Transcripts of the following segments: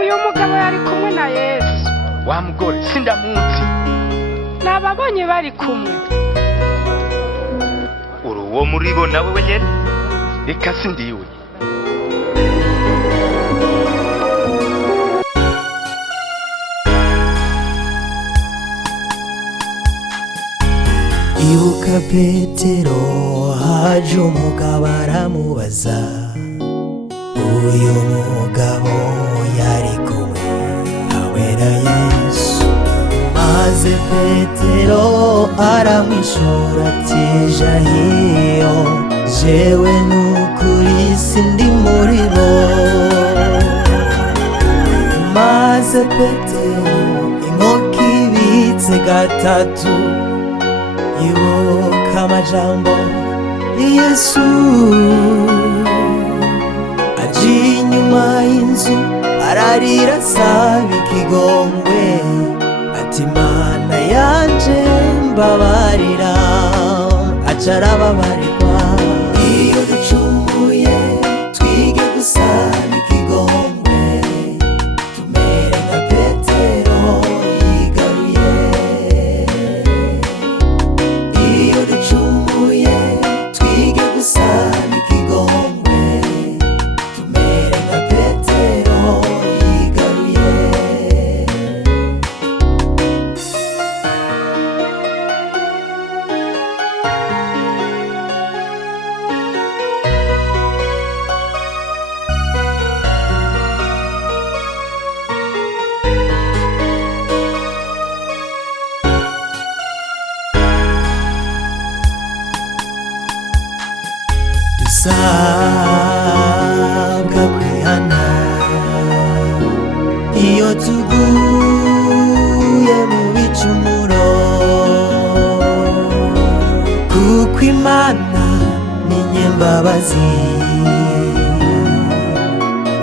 uyu mugabo yari kumwe na Yesu. wa mugore sindamuzi. Nababonye bari kumwe. uri uwo muri bo nawe wenyene? reka sindiwe. Ibuka Petero haje umugabo aramubaza, uyu mugabo yari kumwe nawe na Yesu. Maze Petero aramwishura ati jahiyo, jewe nukuri sindi muri bo. Maze Petero inkoko ibitse gatatu, ibuka amajambo Yesu. Aje inyuma y'inzu ararira asaba ikigongwe, ati Mana yanje mbabarira. Aca arababarirwa. Iyo ducumuye twige gusaba ikigongwe, tumere nka Petero yigaruye. Iyo ducumuye twige gusaba ikigongwe, tumere nka Petero yigaruye. Dusabwa kwihana iyo tuguye mu bicumuro, kuko Imana ni nyembabazi,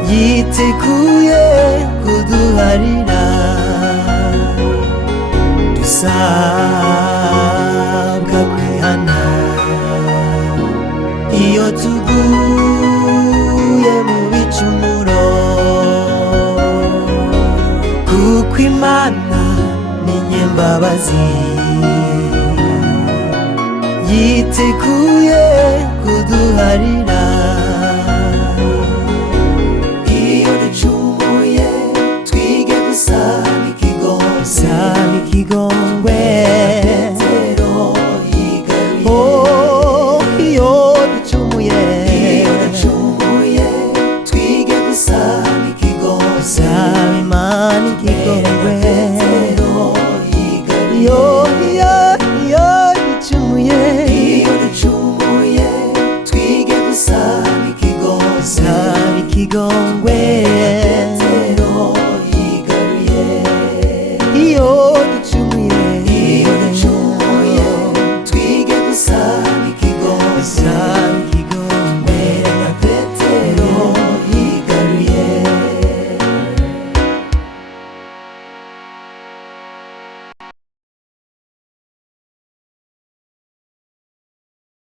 yiteguye kuduharira. Dusabwa kwihana iyo tuguye mu bicumuro, kuko Imana ni nyembabazi, yiteguye kuduharira. Iyo ducumuye twige gusaba ikigongwe, iyo ducumuye twige gusaba ikigongwe, saba Imana ikigongwe.